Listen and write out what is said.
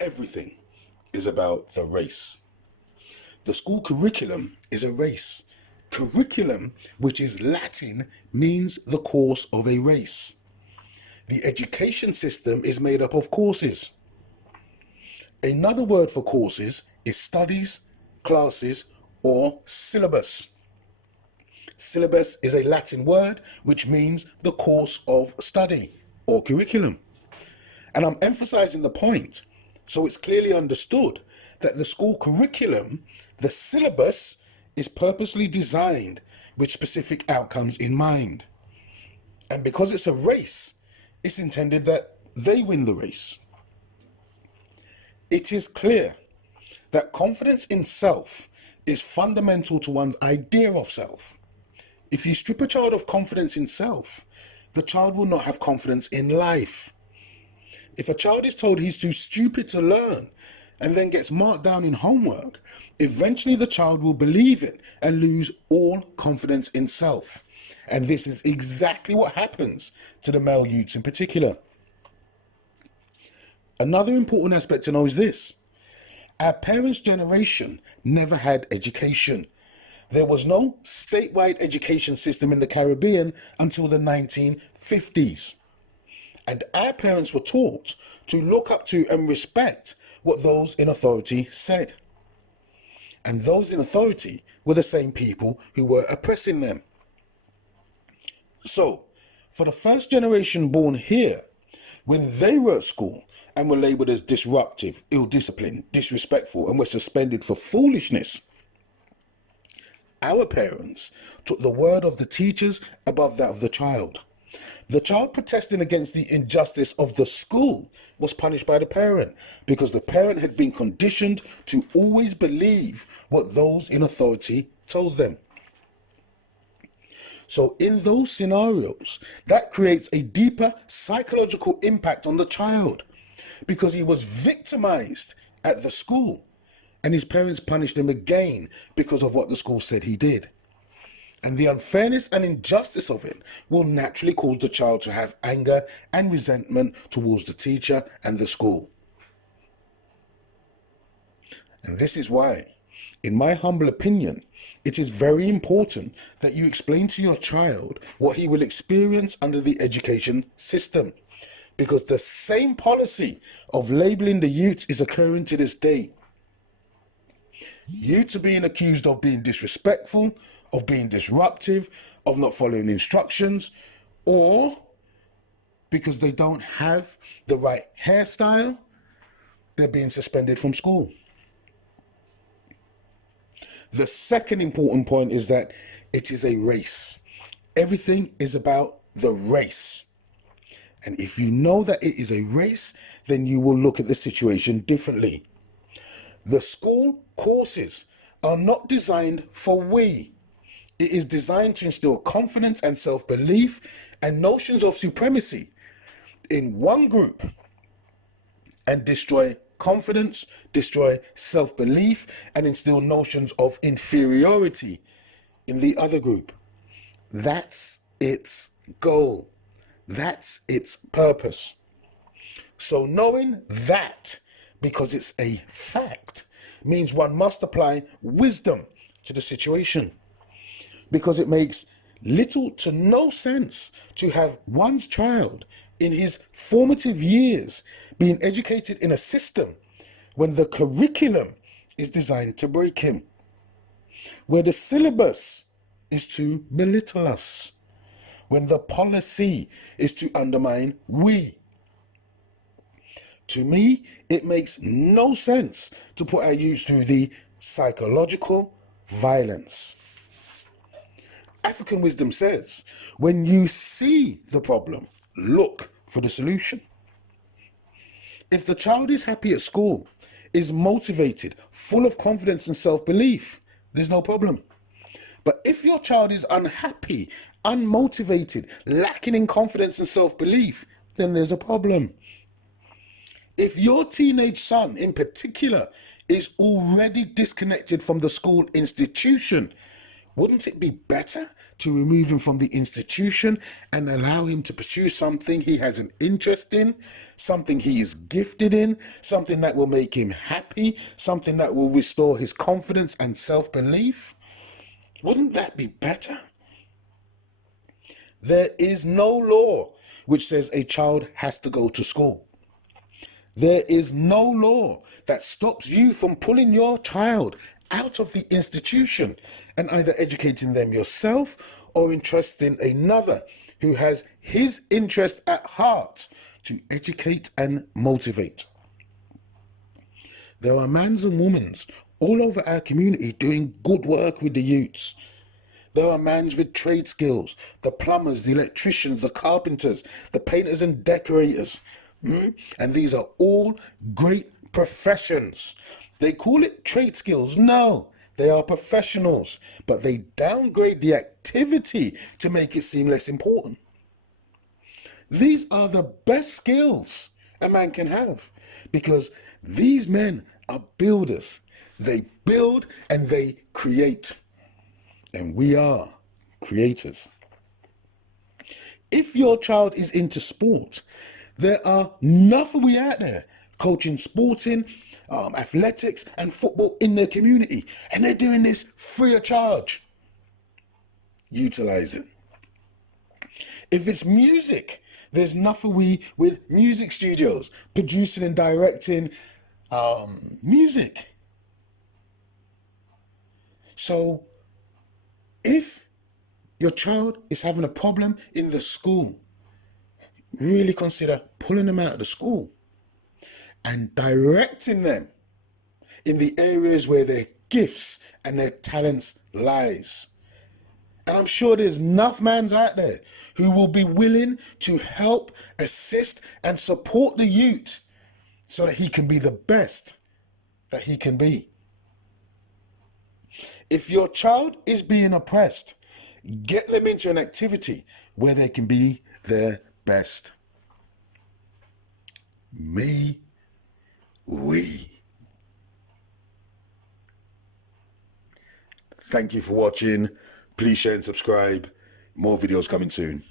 Everything is about the race. The school curriculum is a race. Curriculum, which is Latin, means the course of a race. The education system is made up of courses. Another word for courses is studies, classes, or syllabus. Syllabus is a Latin word which means the course of study or curriculum. And I'm emphasizing the point so it's clearly understood that the school curriculum, the syllabus, is purposely designed with specific outcomes in mind. And because it's a race, it's intended that they win the race. It is clear that confidence in self is fundamental to one's idea of self. If you strip a child of confidence in self, the child will not have confidence in life. If a child is told he's too stupid to learn and then gets marked down in homework, eventually the child will believe it and lose all confidence in self. And this is exactly what happens to the male youths in particular. Another important aspect to know is this. Our parents' generation never had education. There was no statewide education system in the Caribbean until the 1950s. And our parents were taught to look up to and respect what those in authority said. And those in authority were the same people who were oppressing them. So, for the first generation born here, when they were at school and were labelled as disruptive, ill-disciplined, disrespectful, and were suspended for foolishness, our parents took the word of the teachers above that of the child. The child protesting against the injustice of the school was punished by the parent because the parent had been conditioned to always believe what those in authority told them. So in those scenarios, that creates a deeper psychological impact on the child because he was victimized at the school and his parents punished him again because of what the school said he did. And the unfairness and injustice of it will naturally cause the child to have anger and resentment towards the teacher and the school. And this is why, in my humble opinion, it is very important that you explain to your child what he will experience under the education system, because the same policy of labeling the youth is occurring to this day. Youths are being accused of being disrespectful, of being disruptive, of not following instructions, or because they don't have the right hairstyle, they're being suspended from school. The second important point is that it is a race. Everything is about the race. And if you know that it is a race, then you will look at the situation differently. The school courses are not designed for we. It is designed to instill confidence and self-belief and notions of supremacy in one group and destroy confidence, destroy self-belief, and instill notions of inferiority in the other group. That's its goal. That's its purpose. So knowing that, because it's a fact, means one must apply wisdom to the situation. Because it makes little to no sense to have one's child in his formative years being educated in a system when the curriculum is designed to break him, where the syllabus is to belittle us, when the policy is to undermine we. To me, it makes no sense to put our youth through the psychological violence. African wisdom says, when you see the problem, look for the solution. If the child is happy at school, is motivated, full of confidence and self-belief, there's no problem. But if your child is unhappy, unmotivated, lacking in confidence and self-belief, then there's a problem. If your teenage son in particular is already disconnected from the school institution, Wouldn't it be better to remove him from the institution and allow him to pursue something he has an interest in, something he is gifted in, something that will make him happy, something that will restore his confidence and self-belief? Wouldn't that be better? There is no law which says a child has to go to school. There is no law that stops you from pulling your child out of the institution and either educating them yourself or entrusting another who has his interest at heart to educate and motivate. There are mans and womans all over our community doing good work with the youths. There are mans with trade skills, the plumbers, the electricians, the carpenters, the painters and decorators. And these are all great professions. They call it trade skills. No, they are professionals, but they downgrade the activity to make it seem less important. These are the best skills a man can have because these men are builders. They build and they create. And we are creators. If your child is into sport, there are enough of we out there coaching sporting, athletics and football in their community. And they're doing this free of charge. Utilize it. If it's music, there's enough of we with music studios producing and directing music. So if your child is having a problem in the school, really consider pulling them out of the school and directing them in the areas where their gifts and their talents lies. And I'm sure there's enough mans out there who will be willing to help, assist and support the youth so that he can be the best that he can be. If your child is being oppressed, get them into an activity where they can be their best. We. Thank you for watching. Please share and subscribe. More videos coming soon.